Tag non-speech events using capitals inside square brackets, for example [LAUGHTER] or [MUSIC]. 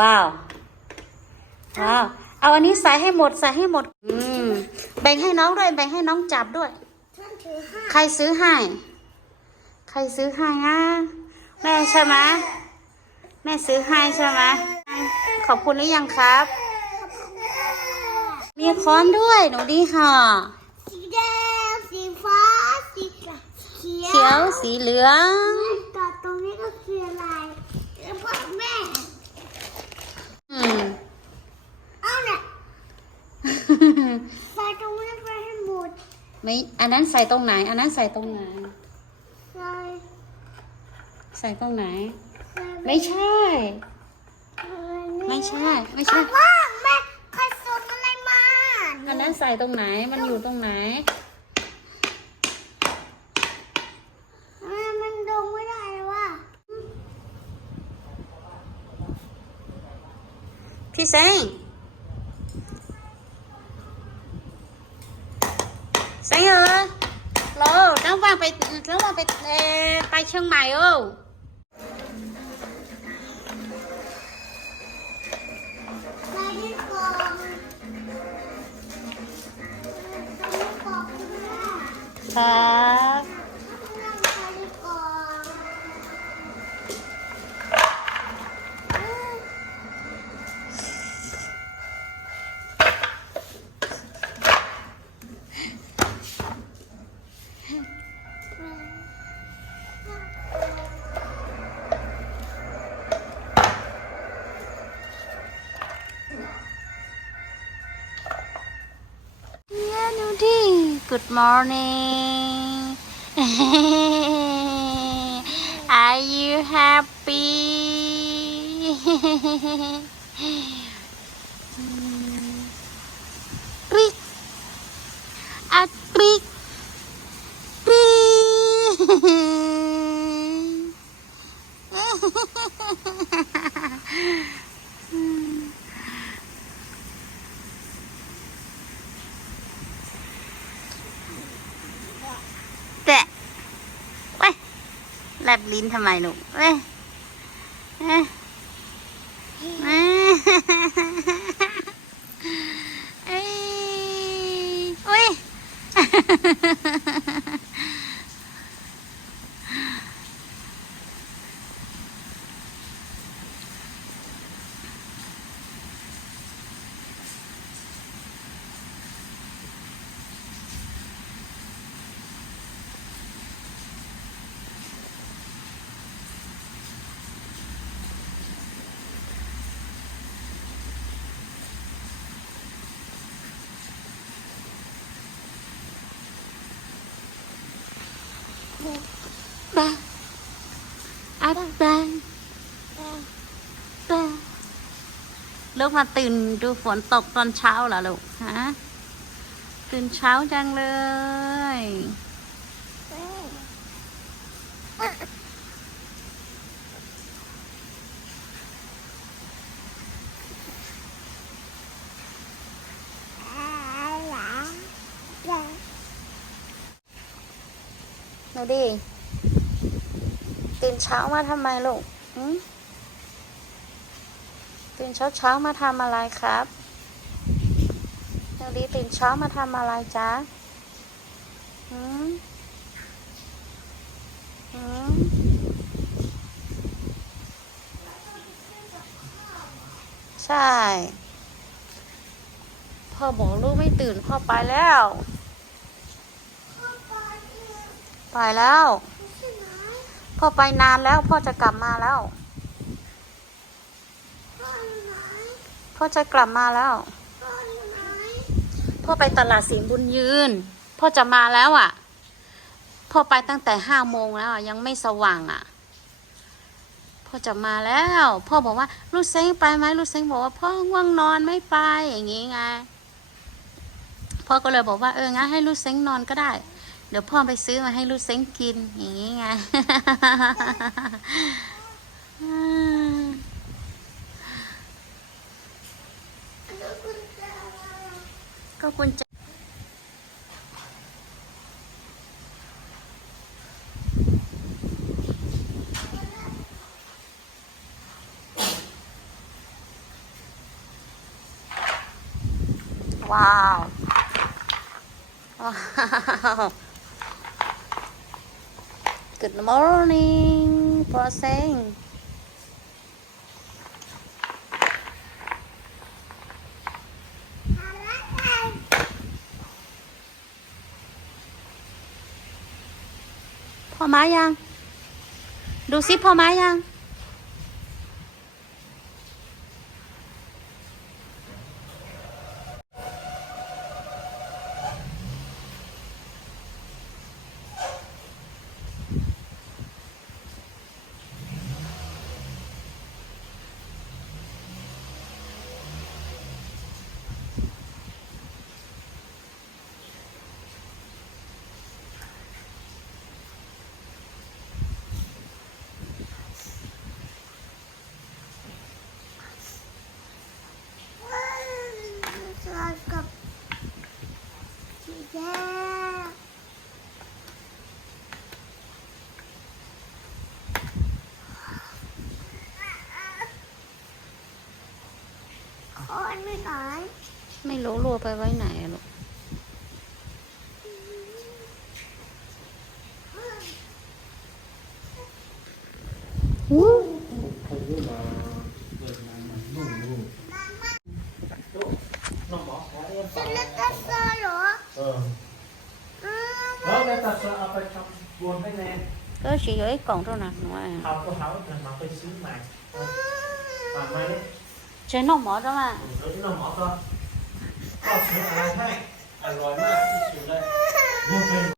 ว้าว ว้าว เอาอันนี้ใส่ให้หมดใส่ให้หมด อืม แบ่งให้น้องด้วย แบ่งให้น้องจับด้วยฉันถือให้ใครซื้อให้ ใครซื้อให้อะแม่ใช่ไหมแม่ซื้อให้ใช่ไหมขอบคุณหรือยังครับ มีค้อนด้วย หนูดีค่ะ สีแดง สีฟ้า สีเขียวเขียวสีเหลือง ต่อตรงนี้ก็คืออะไรแล้วพ่อแม่ อืม เอาเนี่ย ใส่ตรงนี้ไปให้หมดไม่ อันนั้นใส่ตรงไหน อันนั้นใส่ตรงไหน ใส่ใส่ตรงไหน ใส่ไม่ใช่ ไม่ใช่ ไม่ใช่บอกว่าแม่ใครส่งอะไรมาอันนั้นใส่ตรงไหน มันอยู่ตรงไหนทำไมมันลงไม่ได้เลยวะพี่เซง ไปน้องวางไปเออไปเชียงใหม่โอ้ใส่ที่กล่องใส่ที่กล่องคุณ Good morning. [LAUGHS] Are you happy? [LAUGHS] แลบลิ้นทำไมลูกเว้เอ้ยเอ้ยเอ้ยเว้ยบาง อัดบางบางลูกมาตื่นดูฝนตกตอนเช้าเหรอลูกฮะตื่นเช้าจังเลยหนูดิ ตื่นเช้ามาทำไมลูกหืมตื่นเช้าเช้ามาทำอะไรครับหนูดิตื่นเช้ามาทำอะไรจ๊ะหืมหืมใช่ พ่อบอกลูกไม่ตื่นพ่อไปแล้ว ไปแล้ว พ่อไปนานแล้ว พ่อจะกลับมาแล้ว พ่อจะกลับมาแล้ว พ่อไปตลาดสินบุญยืน พ่อจะมาแล้วอะ พ่อไปตั้งแต่ห้าโมงแล้วยังไม่สว่างอะ พ่อจะมาแล้ว พ่อบอกว่า ลูกเซ้งไปไหมลูกเซ้งบอกว่า พ่อง่วงนอนไม่ไปอย่างงี้ไง พ่อก็เลยบอกว่าเอองั้นให้ลูกเซ้งนอนก็ได้ เดี๋ยวพ่อไปซื้อมาให้ลูกเซ้งกิน อย่างนี้ไง ก็คุณจะว้าว ว้าว Good morning Prosen. พอเซงพอมายัง ดูซิพอมายัง สลับกับสีแดง โอ้ยไม่ไม่รู้รัวไปไว้ไหนอะลูกฉันเล่นตัดเซอร์เหรอเอออืมแล้วแล้วตัดเสือเอาไปทำบวนให้แน่ก็ chỉ có ít cổng thôi nè đúng không เอาก็เขาแต่มาไปซื้อใหม่ฝากไว้เนี่ย chế nồng mở đó mà เออที่น้องหม อก็ก็ซื้ออะไรให้อร่อยมากที่สุดเลย